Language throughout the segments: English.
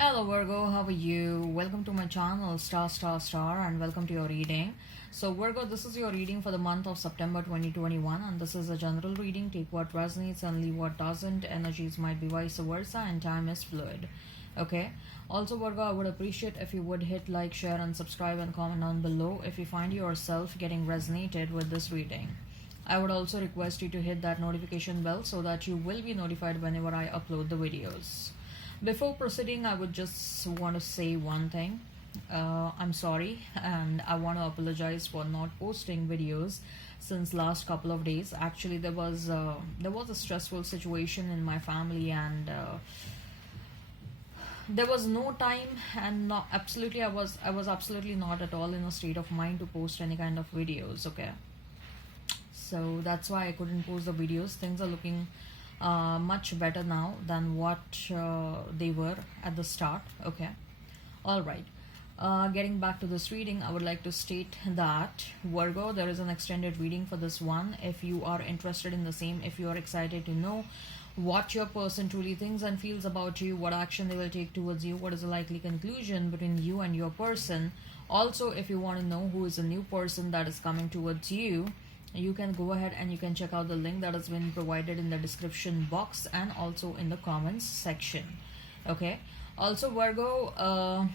Hello Virgo, how are you? Welcome to my channel Star and welcome to your reading. So Virgo, this is your reading for the month of September 2021 and this is a general reading. Take what resonates and leave what doesn't. Energies might be vice versa and time is fluid. Okay. Also Virgo, I would appreciate if you would hit like, share and subscribe and comment down below if you find yourself getting resonated with this reading. I would also request you to hit that notification bell so that you will be notified whenever I upload the videos. Before proceeding, I would just want to say one thing. I'm sorry and I want to apologize for not posting videos since last couple of days. Actually, there was a stressful situation in my family and there was no time and not absolutely I was absolutely not at all in a state of mind to post any kind of videos. Okay, so that's why I couldn't post the videos. Things are looking much better now than what they were at the start. Okay, all right. Getting back to this reading, I would like to state that Virgo, there is an extended reading for this one. If you are interested in the same, if you are excited to know what your person truly thinks and feels about you, what action they will take towards you, what is the likely conclusion between you and your person. Also, if you want to know who is a new person that is coming towards you, you can go ahead and you can check out the link that has been provided in the description box and also in the comments section. Okay, also Virgo,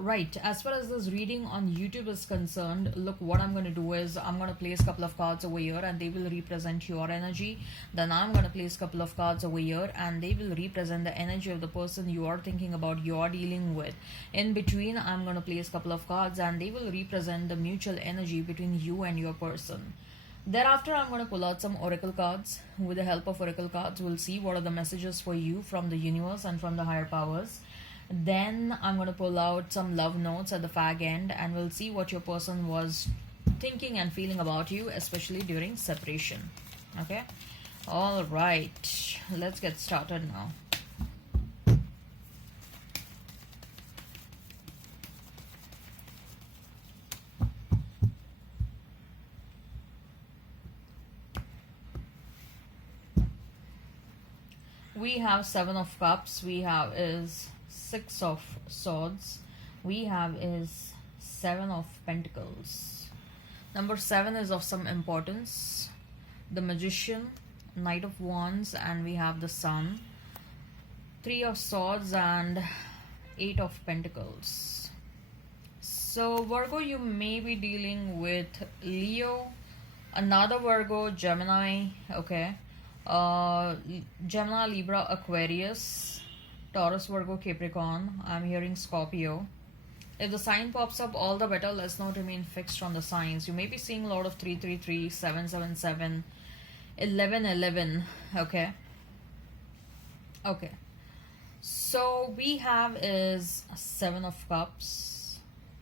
right, as far as this reading on YouTube is concerned, look, what I'm going to do is I'm going to place a couple of cards over here and they will represent your energy. Then I'm going to place a couple of cards over here and they will represent the energy of the person you are thinking about, you are dealing with. In between, I'm going to place a couple of cards and they will represent the mutual energy between you and your person. Thereafter, I'm going to pull out some oracle cards. With the help of oracle cards, we'll see what are the messages for you from the universe and from the higher powers. Then I'm going to pull out some love notes at the fag end and we'll see what your person was thinking and feeling about you, especially during separation. Okay, all right, let's get started now. We have Seven of Cups, we have is Six of Swords, we have is Seven of Pentacles. Number 7 is of some importance. The Magician, Knight of Wands, and we have the Sun. 3 of Swords and 8 of Pentacles. So Virgo, you may be dealing with Leo, another Virgo, Gemini, okay, Gemini, Libra, Aquarius, Taurus, Virgo, Capricorn. I'm hearing Scorpio. If the sign pops up, all the better. Let's not remain fixed on the signs. You may be seeing a lot of 333, 777, 1111. Okay. Okay. So we have is 7 of Cups,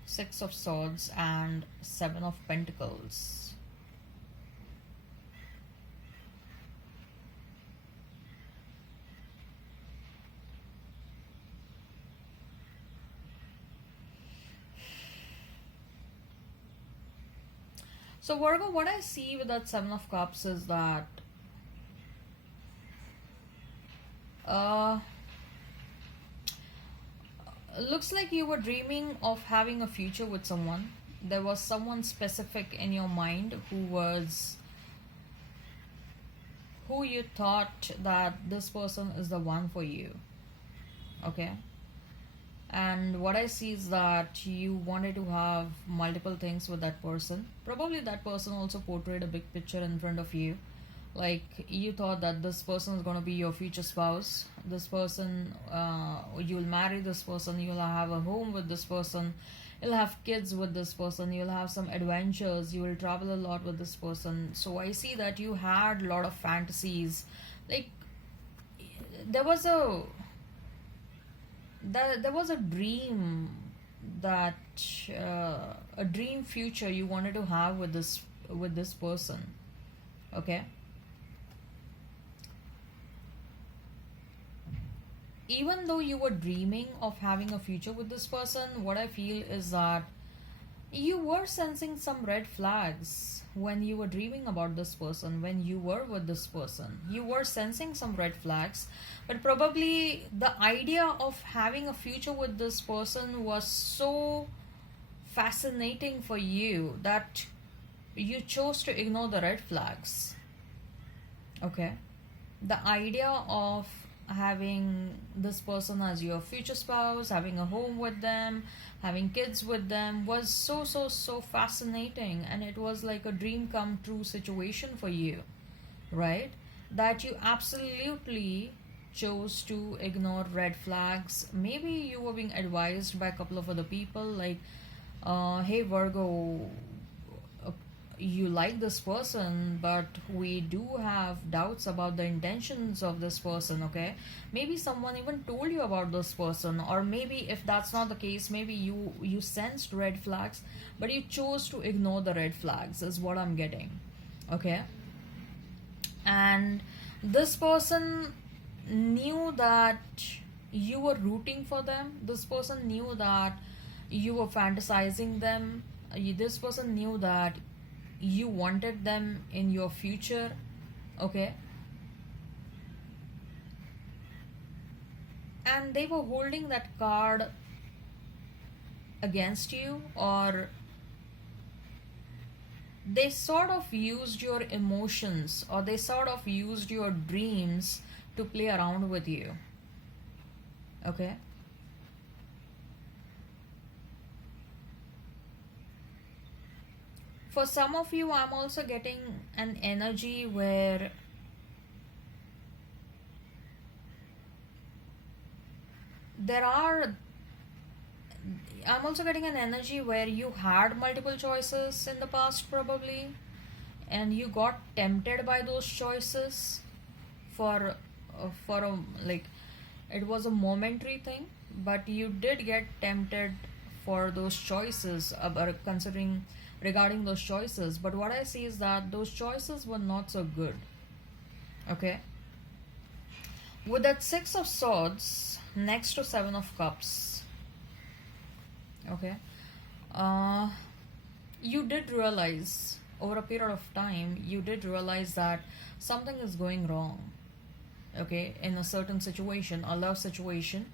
6 of Swords, and 7 of Pentacles. So Virgo, what I see with that 7 of Cups is that looks like you were dreaming of having a future with someone. There was someone specific in your mind who you thought that this person is the one for you. Okay, and what I see is that you wanted to have multiple things with that person. Probably that person also portrayed a big picture in front of you, like you thought that this person is going to be your future spouse. This person, you'll marry this person, you'll have a home with this person, you'll have kids with this person, you'll have some adventures, you will travel a lot with this person. So I see that you had a lot of fantasies, like there was a there was a dream that a dream future you wanted to have with this person. Okay, even though you were dreaming of having a future with this person, what I feel is that You were sensing some red flags when you were dreaming about this person, when you were with this person. You were sensing some red flags, but probably the idea of having a future with this person was so fascinating for you that you chose to ignore the red flags. Okay. The idea of having this person as your future spouse, having a home with them, having kids with them was so fascinating, and it was like a dream come true situation for you, right? That you absolutely chose to ignore red flags. Maybe you were being advised by a couple of other people, like, hey Virgo, uh, you like this person, but we do have doubts about the intentions of this person, okay? Maybe someone even told you about this person, or maybe if that's not the case, maybe you sensed red flags, but you chose to ignore the red flags, is what I'm getting, okay? And this person knew that you were rooting for them. This person knew that you were fantasizing them. This person knew that you wanted them in your future, okay? And they were holding that card against you, or they sort of used your emotions, or they sort of used your dreams to play around with you, okay? For some of you, I'm also getting an energy where there are I'm also getting an energy where you had multiple choices in the past, probably, and you got tempted by those choices for for a, like, it was a momentary thing, but you did get tempted for those choices, considering regarding those choices. But what I see is that those choices were not so good, okay? With that Six of Swords next to Seven of Cups, okay, uh, you did realize over a period of time, you did realize that something is going wrong, okay, in a certain situation, a love situation,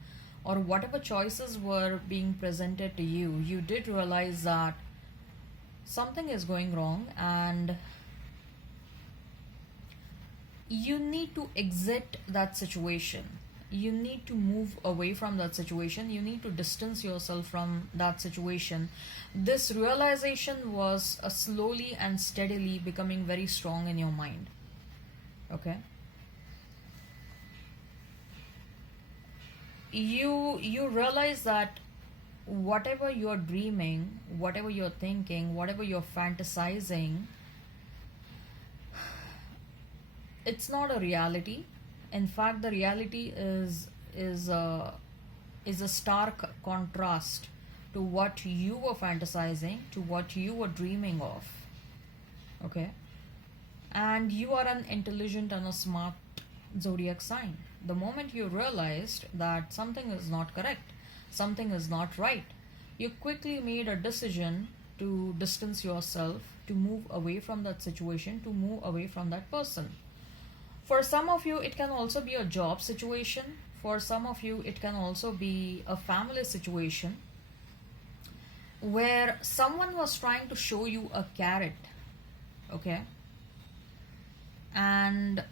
or whatever choices were being presented to you, you did realize that something is going wrong, and you need to exit that situation. You need to move away from that situation. You need to distance yourself from that situation. This realization was slowly and steadily becoming very strong in your mind, okay? You realize that whatever you're dreaming, whatever you're thinking, whatever you're fantasizing, it's not a reality. In fact, the reality is a stark contrast to what you were fantasizing, to what you were dreaming of, okay? And you are an intelligent and a smart zodiac sign. The moment you realized that something is not correct, something is not right, you quickly made a decision to distance yourself, to move away from that situation, to move away from that person. For some of you, it can also be a job situation. For some of you, it can also be a family situation where someone was trying to show you a carrot, okay? And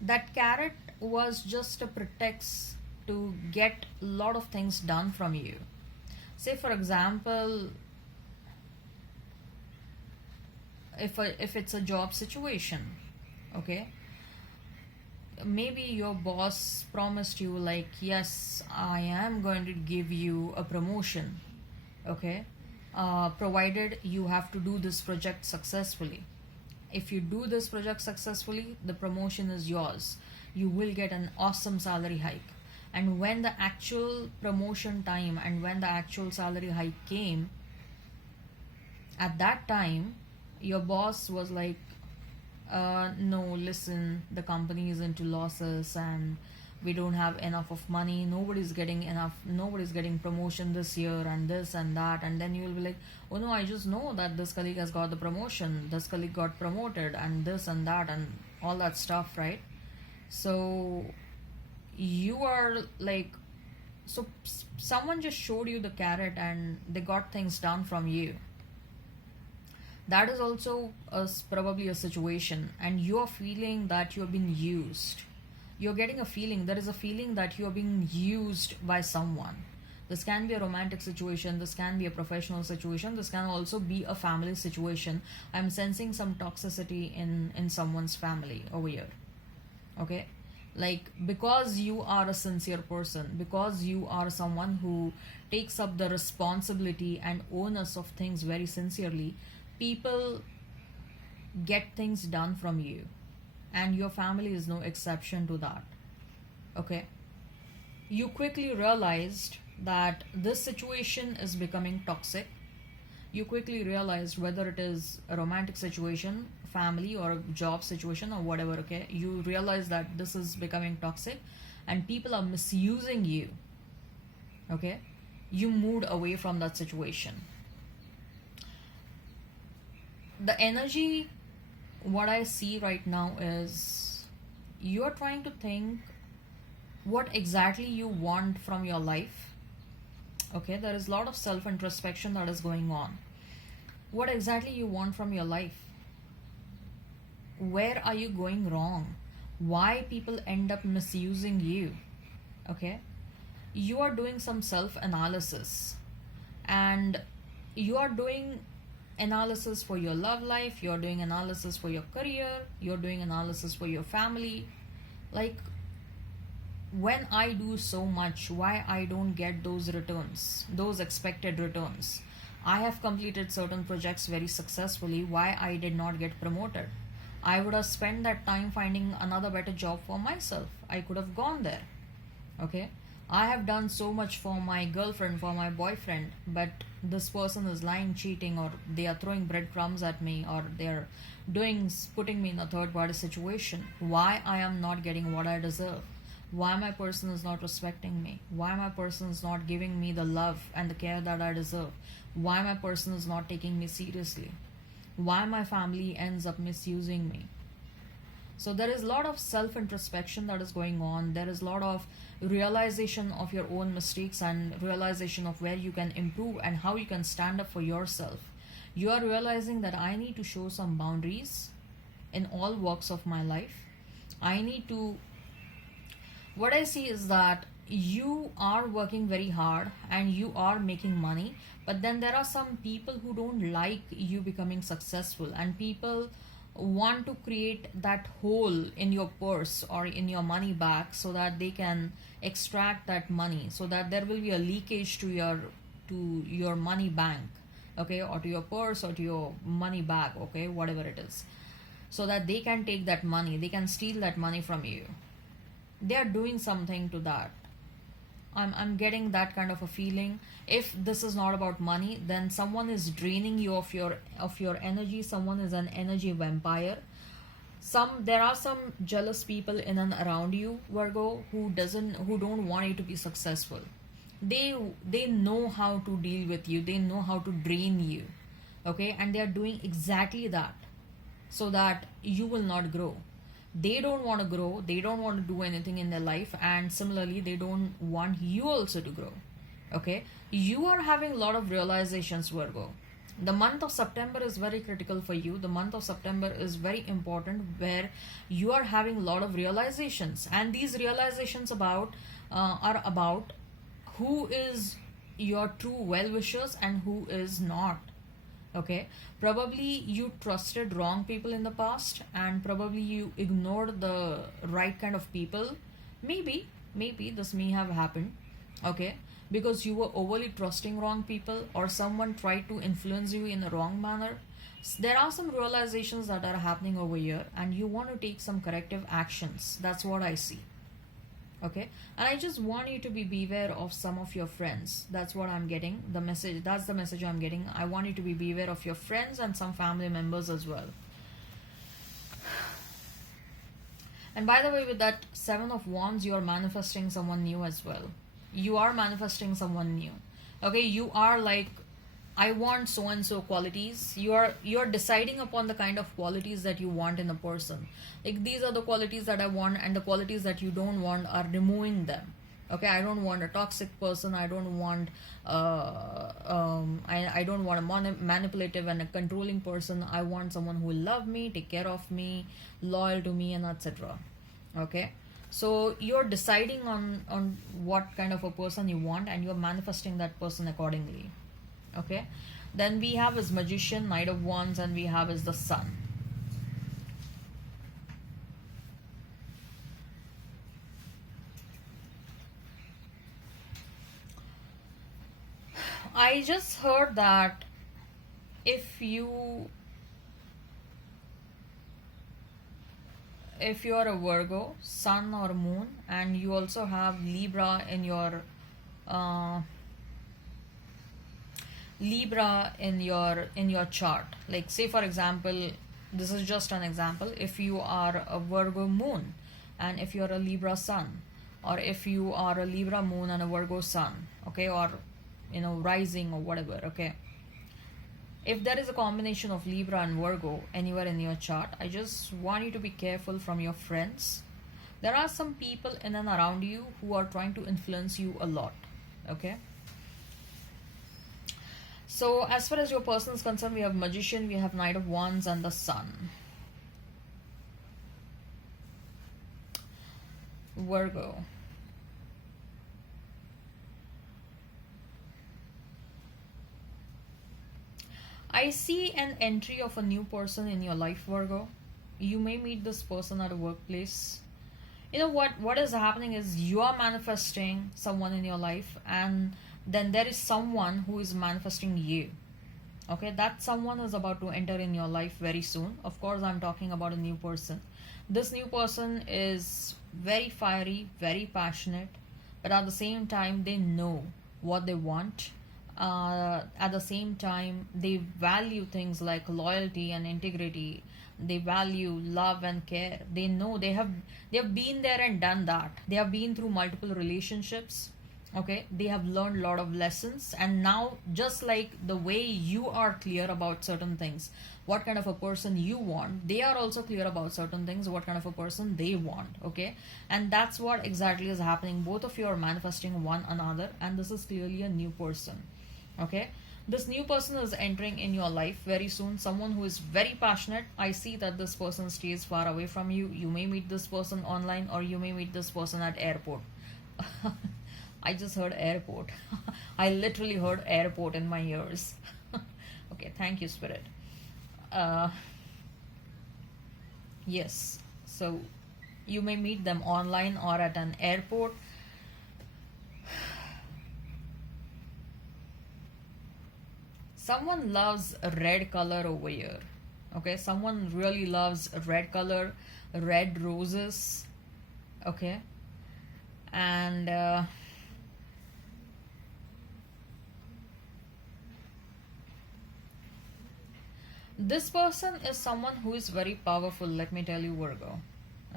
that carrot was just a pretext to get a lot of things done from you. Say, for example, if it's a job situation, okay, maybe your boss promised you, like, yes, I am going to give you a promotion, okay, provided you have to do this project successfully. If you do this project successfully, the promotion is yours. You will get an awesome salary hike. And when the actual promotion time and when the actual salary hike came, at that time, your boss was like, no, listen, the company is into losses, and we don't have enough of money, nobody's getting promotion this year, and this and that. And then you'll be like, oh no, I just know that this colleague has got the promotion, this colleague got promoted, and this and that, and all that stuff, right? So you are like, so someone just showed you the carrot and they got things done from you. That is also probably a situation, and you're feeling that you're being used. You're getting a feeling, there is a feeling that you're being used by someone. This can be a romantic situation, this can be a professional situation, this can also be a family situation. I'm sensing some toxicity in someone's family over here. Okay, like, because you are a sincere person, because you are someone who takes up the responsibility and onus of things very sincerely, people get things done from you, and your family is no exception to that. Okay, you quickly realized that this situation is becoming toxic. You quickly realized, whether it is a romantic situation, family, or a job situation, or whatever. Okay, you realize that this is becoming toxic and people are misusing you. Okay, you moved away from that situation. The energy, what I see right now is, you're trying to think what exactly you want from your life. Okay, there is a lot of self introspection that is going on. What exactly you want from your life? Where are you going wrong? Why people end up misusing you? Okay, you are doing some self analysis, and you are doing analysis for your love life, you're doing analysis for your career, you're doing analysis for your family. Like, when I do so much, why I don't get those returns, those expected returns? I have completed certain projects very successfully, why I did not get promoted? I would have spent that time finding another better job for myself. I could have gone there. Okay, I have done so much for my girlfriend, for my boyfriend, but this person is lying, cheating, or they are throwing breadcrumbs at me, or they're putting me in a third party situation. Why I am not getting what I deserve? Why my person is not respecting me? Why my person is not giving me the love and the care that I deserve? Why my person is not taking me seriously? Why my family ends up misusing me? So there is a lot of self introspection that is going on. There is a lot of realization of your own mistakes and realization of where you can improve and how you can stand up for yourself. You are realizing that I need to show some boundaries in all walks of my life. I need to, what I see is that you are working very hard and you are making money, but then there are some people who don't like you becoming successful, and people want to create that hole in your purse or in your money bag so that they can extract that money, so that there will be a leakage to your money bank, okay, or to your purse or to your money bag, okay, whatever it is, so that they can take that money, they can steal that money from you. They are doing something to that. I'm getting that kind of a feeling. If this is not about money, then someone is draining you of your energy. Someone is an energy vampire. There are some jealous people in and around you, Virgo, who don't want you to be successful. They know how to deal with you. They know how to drain you. Okay, and they are doing exactly that so that you will not grow. They don't want to grow, they don't want to do anything in their life, and similarly they don't want you also to grow. Okay, you are having a lot of realizations, Virgo. The month of September is very critical for you. The month of September is very important, where you are having a lot of realizations, and these realizations are about who is your true well-wishers and who is not. Okay, probably you trusted wrong people in the past, and probably you ignored the right kind of people. Maybe this may have happened. Okay, because you were overly trusting wrong people, or someone tried to influence you in a wrong manner. There are some realizations that are happening over here, and you want to take some corrective actions. That's what I see. Okay, and I just want you to beware of some of your friends. That's what I'm getting, the message. That's the message I'm getting. I want you to be beware of your friends and some family members as well. And by the way, with that Seven of Wands, you are manifesting someone new as well. You are manifesting someone new. Okay, you are like, I want so and so qualities. You're deciding upon the kind of qualities that you want in a person. Like, these are the qualities that I want, and the qualities that you don't want are removing them. Okay, I don't want a toxic person. I don't want I don't want a manipulative and a controlling person. I want someone who will love me, take care of me, loyal to me, and etc. Okay, so you're deciding on what kind of a person you want, and you're manifesting that person accordingly. Okay, then we have as Magician, Knight of Wands, and we have as the Sun. I just heard that if you if you're a Virgo, Sun or Moon, and you also have uh, Libra in your chart. Like, say for example, this is just an example. If you are a Virgo Moon, and if you're a Libra Sun, or if you are a Libra Moon and a Virgo Sun, okay, or rising or whatever, okay, if there is a combination of Libra and Virgo anywhere in your chart, I just want you to be careful from your friends. There are some people in and around you who are trying to influence you a lot. Okay, so as far as your person is concerned, we have Magician, we have Knight of Wands, and the Sun. Virgo. I see an entry of a new person in your life, Virgo. You may meet this person at a workplace. You know what is happening is you are manifesting someone in your life, and then there is someone who is manifesting you. Okay, that someone is about to enter in your life very soon. Of course, I'm talking about a new person. This new person is very fiery, very passionate, but at the same time, they know what they want. At the same time, they value things like loyalty and integrity. They value love and care. They know they have been there and done that. They have been through multiple relationships. Okay, they have learned a lot of lessons, and now, just like the way you are clear about certain things, what kind of a person you want, they are also clear about certain things, what kind of a person they want. Okay, and that's what exactly is happening. Both of you are manifesting one another, and this is clearly a new person. Okay, this new person is entering in your life very soon. Someone who is very passionate. I see that this person stays far away from you. You may meet this person online, or you may meet this person at airport. I just heard airport. I literally heard airport in my ears. Okay, thank you, Spirit. uh, yes, so you may meet them online or at an airport. Someone loves a red color over here. Okay, someone really loves a red color, red roses. Okay, and this person is someone who is very powerful. Let me tell you, Virgo.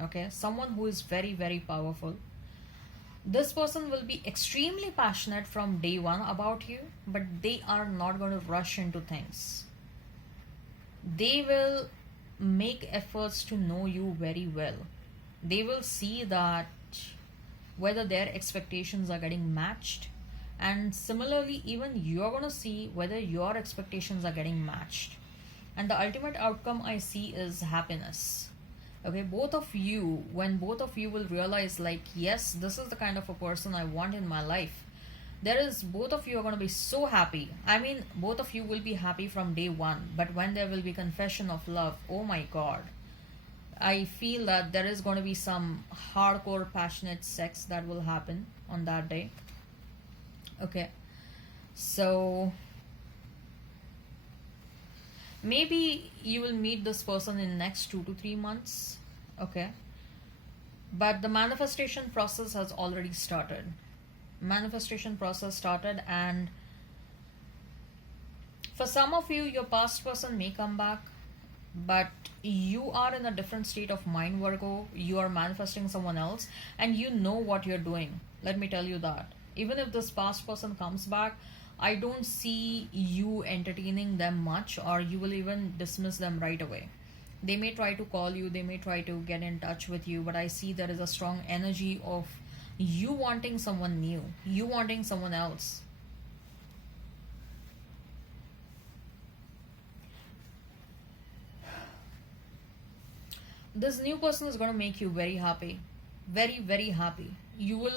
Okay, someone who is very, very powerful. This person will be extremely passionate from day one about you, but they are not going to rush into things. They will make efforts to know you very well. They will see that whether their expectations are getting matched, and similarly, even you're going to see whether your expectations are getting matched. And the ultimate outcome I see is happiness. Okay, both of you, when both of you will realize, like, yes, this is the kind of a person I want in my life, both of you are going to be so happy. I mean, both of you will be happy from day one, but when there will be confession of love, oh my god, I feel that there is going to be some hardcore passionate sex that will happen on that day. Okay, so maybe you will meet this person in next 2 to 3 months. Okay, but the manifestation process has already started. Manifestation process started, and for some of you, your past person may come back. but you are in a different state of mind, Virgo. You are manifesting someone else, and you know what you're doing. Let me tell you that. Even if this past person comes back, I don't see you entertaining them much, or you will even dismiss them right away. They may try to call you, they may try to get in touch with you, but I see there is a strong energy of you wanting someone new, you wanting someone else. This new person is going to make you very happy, very happy. You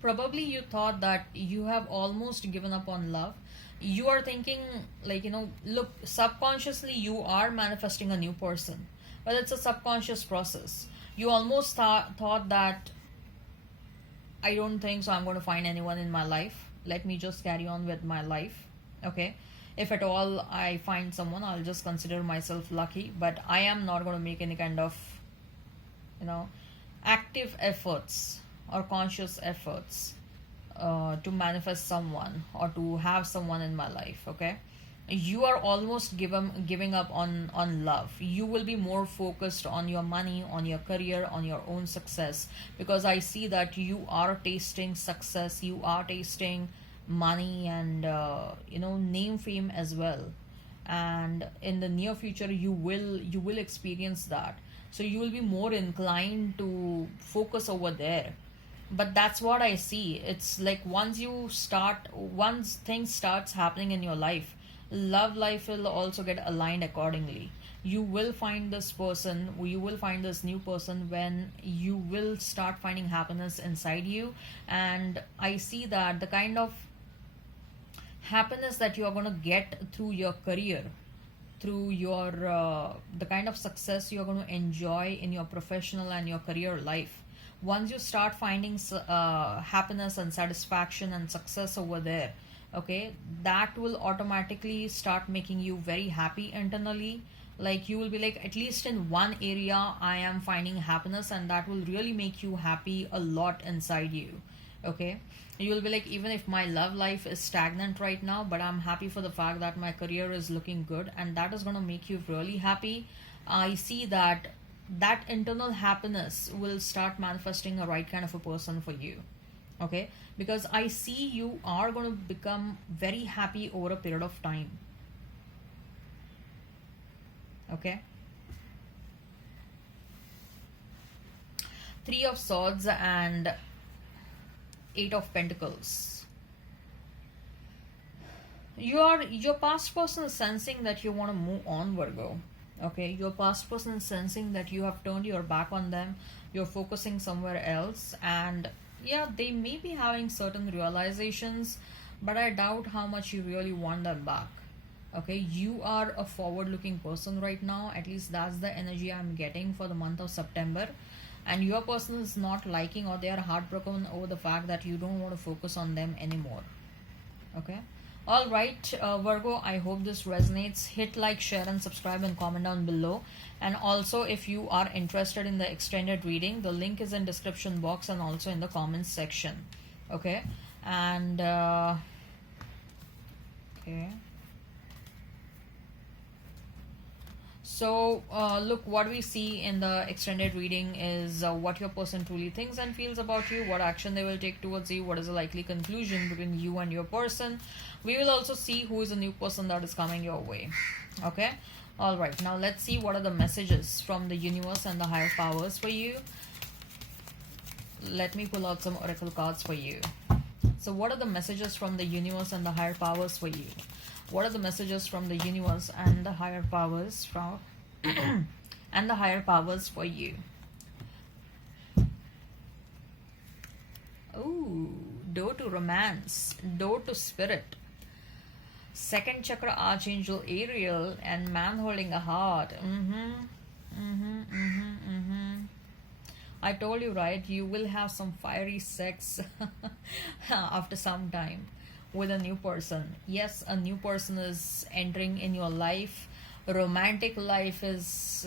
probably, you thought that you have almost given up on love. You are thinking, like, look, subconsciously you are manifesting a new person, but it's a subconscious process. You almost thought that I don't think so I'm going to find anyone in my life. Let me just carry on with my life. Okay. If at all I find someone, I'll just consider myself lucky, but I am not going to make any kind of, you know, active efforts or conscious efforts to manifest someone or to have someone in my life. Okay. You are almost giving up on love. You will be more focused on your money, on your career, on your own success, because I see that you are tasting success, you are tasting money, and name, fame as well. And in the near future you will experience that, so you will be more inclined to focus over there. But that's what I see. It's like once things starts happening in your life, love life will also get aligned accordingly. You will find this person, you will find this new person when you will start finding happiness inside you. And I see that the kind of happiness that you are going to get through your career, through your the kind of success you're going to enjoy in your professional and your career life, once you start finding happiness and satisfaction and success over there, okay, that will automatically start making you very happy internally. Like, you will be like, at least in one area I am finding happiness, and that will really make you happy a lot inside you. Okay, you will be like, even if my love life is stagnant right now, but I'm happy for the fact that my career is looking good, and that is going to make you really happy. I see that that internal happiness will start manifesting a right kind of a person for you. Okay, because I see you are going to become very happy over a period of time. Okay, Three of Swords and Eight of Pentacles. Your past person is sensing that you want to move on, Virgo. Okay, your past person is sensing that you have turned your back on them, you're focusing somewhere else, and yeah, they may be having certain realizations, but I doubt how much you really want them back. Okay, you are a forward looking person right now, at least that's the energy I'm getting for the month of September. And your person is not liking, or they are heartbroken over the fact that you don't want to focus on them anymore. Okay, all right, Virgo, I hope this resonates. Hit like, share and subscribe and comment down below. And also, if you are interested in the extended reading, the link is in description box and also in the comments section. Okay, and okay, so look, what we see in the extended reading is what your person truly thinks and feels about you, what action they will take towards you, what is the likely conclusion between you and your person. We will also see who is a new person that is coming your way. Okay, all right, now let's see what are the messages from the universe and the higher powers for you. Let me pull out some oracle cards for you. So what are the messages from the universe and the higher powers for you? What are the messages from the universe and the higher powers from and the higher powers for you? Oh, door to romance, door to spirit, second chakra archangel Ariel, and man holding a heart. I told you, right? You will have some fiery sex after some time with a new person. Yes, a new person is entering in your life. Romantic life is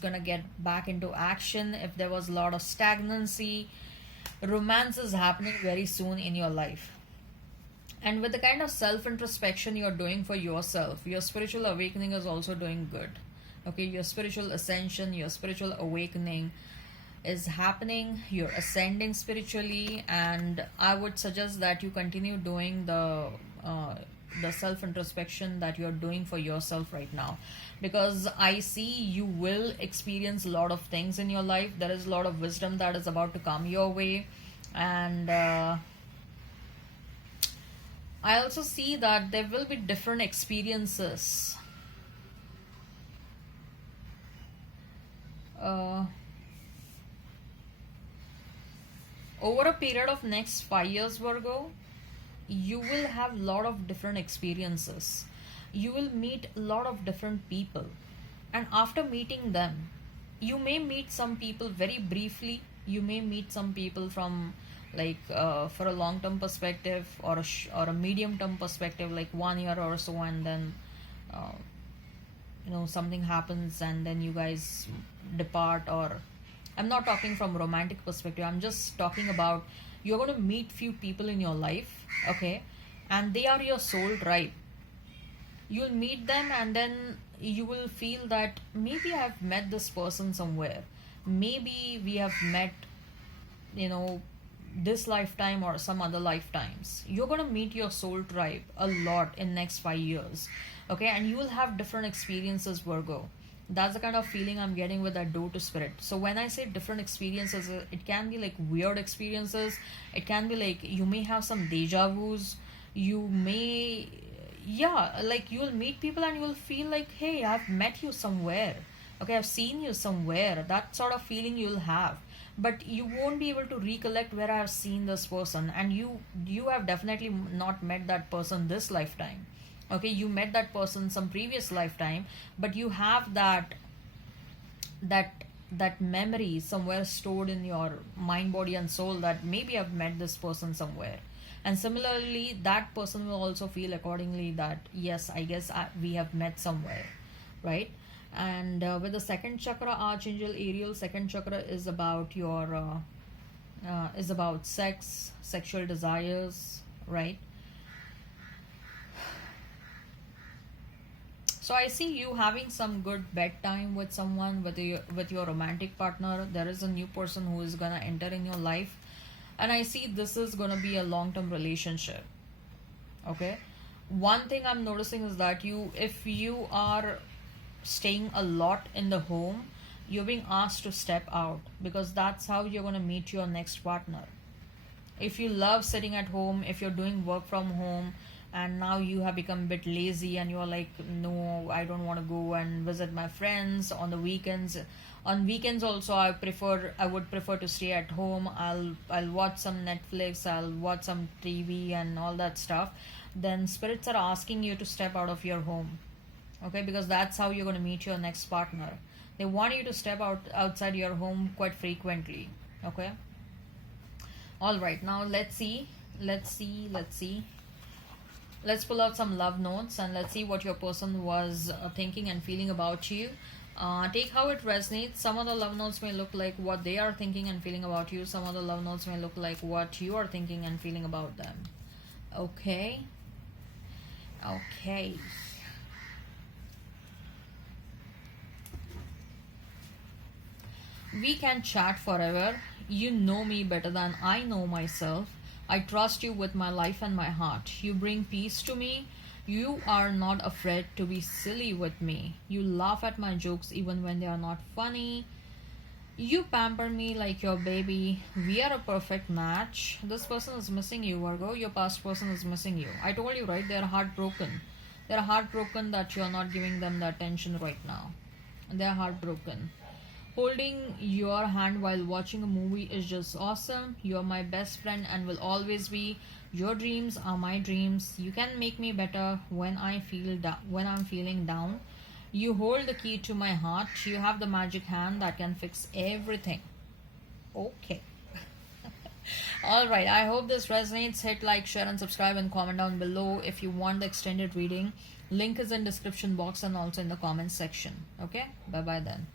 gonna get back into action. If there was a lot of stagnancy, romance is happening very soon in your life. And with the kind of self introspection you're doing for yourself, your spiritual awakening is also doing good. Okay, your spiritual ascension, your spiritual awakening is happening. You're ascending spiritually, and I would suggest that you continue doing the self introspection that you're doing for yourself right now, because I see you will experience a lot of things in your life. There is a lot of wisdom that is about to come your way, and I also see that there will be different experiences. Uh, Over a period of next 5 years, Virgo, you will have a lot of different experiences. You will meet a lot of different people, and after meeting them, you may meet some people very briefly. You may meet some people from like for a long term perspective, or or a medium term perspective, like 1 year or so, and then uh, something happens and then you guys depart. Or I'm not talking from romantic perspective, I'm just talking about you're going to meet few people in your life, okay, and they are your soul tribe. You'll meet them, and then you will feel that maybe I've met this person somewhere, maybe we have met, you know this lifetime or some other lifetimes. You're going to meet your soul tribe a lot in next 5 years, okay, and you will have different experiences, Virgo. That's the kind of feeling I'm getting with that door to spirit. So when I say different experiences, it can be like weird experiences. It can be like you may have some deja vus. You may, yeah, like you'll meet people and you'll feel like, hey, I've met you somewhere. Okay, I've seen you somewhere. That sort of feeling you'll have. But you won't be able to recollect where I've seen this person. And you have definitely not met that person this lifetime. Okay, you met that person some previous lifetime, but you have that memory somewhere stored in your mind, body and soul, that maybe I've met this person somewhere. And similarly, that person will also feel accordingly that yes, I guess we have met somewhere, right? And with the second chakra, Archangel Ariel, second chakra is about your is about sex, sexual desires, right? So I see you having some good bedtime with someone, with your romantic partner. There is a new person who is gonna enter in your life, and I see this is gonna be a long term relationship. Okay, one thing I'm noticing is that if you are staying a lot in the home, you're being asked to step out, because that's how you're gonna meet your next partner. If you love sitting at home, if you're doing work from home, and now you have become a bit lazy and you're like, no, I don't want to go and visit my friends on the weekends. On weekends also, I would prefer to stay at home. I'll watch some Netflix, I'll watch some TV and all that stuff. Then spirits are asking you to step out of your home, okay, because that's how you're going to meet your next partner. They want you to step outside your home quite frequently, okay. All right, now let's pull out some love notes, and let's see what your person was thinking and feeling about you. Take how it resonates. Some of the love notes may look like what they are thinking and feeling about you. Some of the love notes may look like what you are thinking and feeling about them. Okay. Okay. We can chat forever. You know me better than I know myself. I trust you with my life and my heart. You bring peace to me. You are not afraid to be silly with me. You laugh at my jokes even when they are not funny. You pamper me like your baby. We are a perfect match. This person is missing you, Virgo. Your past person is missing you. I told you, right? They are heartbroken. They are heartbroken that you are not giving them the attention right now. They are heartbroken. Holding your hand while watching a movie is just awesome. You're my best friend and will always be. Your dreams are my dreams. You can make me better when when I'm feeling down. You hold the key to my heart. You have the magic hand that can fix everything. Okay. All right. I hope this resonates. Hit like, share, and subscribe, and comment down below if you want the extended reading. Link is in description box and also in the comments section. Okay. Bye bye then.